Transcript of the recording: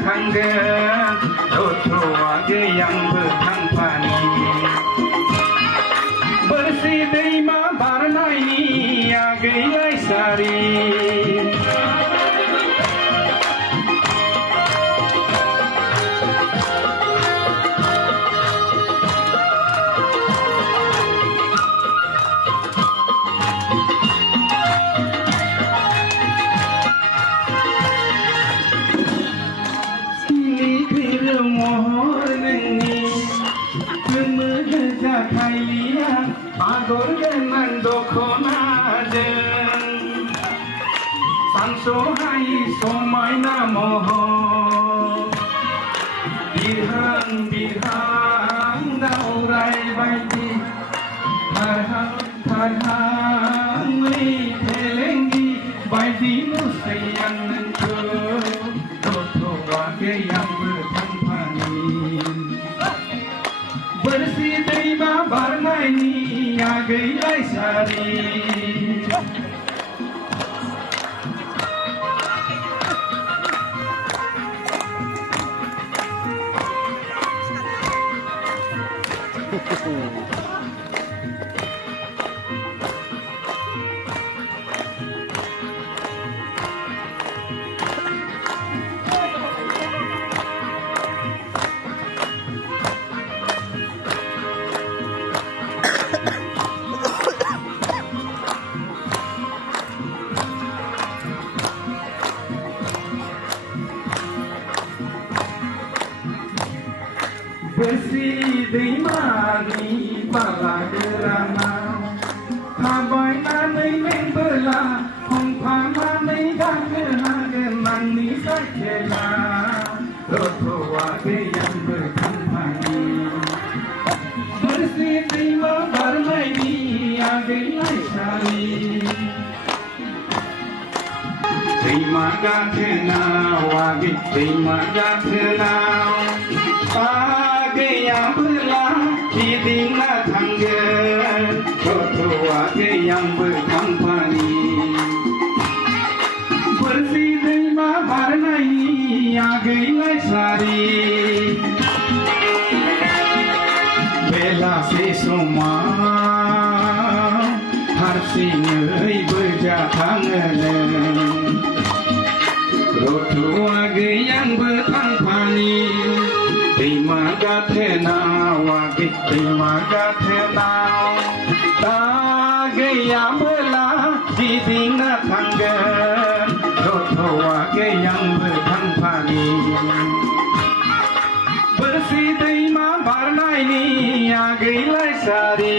थांगोन गथ'आ गैयांबो थांफानि बोरसि दैमा बारनायनि आगैलाय सारि आगर गोनां दख'नाजों सानस'हायि समायना महर बिरहां बिरहां दावराय बायदि थारहां थारहां फेलेंगि बायदि नुसै आं नोंखौ गथ'आ गैयांबो थांफानि बोरसि दैमा बारनायनि आगैलाय सारि बोरसि दैमानि बाला गोरानाव थाबायनानै मेंबोला हमफानानै गानो हागोन आंनि साइकेला गथ'आ गैयांबो थांफानि बोरसि दैमा बारनायनि आगैलाय सारि दैमा गाथोनाव आगै दैमा गाथोनाव गैयाबोला गिदिंना थांगोन गथ'आ गैयांबो थांफानि बोरसि दैमा बारनायनि आगैलाय सारि बेलासे समाव हारसिङै बोजाखाङोनो गथ'आ गैयांबो थांफानि दैमा गाथोनाव आगै दैमा गाथोनाव दा गैयाबोला गिदिंना थांगोन गथ'आ गैयांबो थांफानि बोरसि दैमा बारनायनि आगैलाय सारि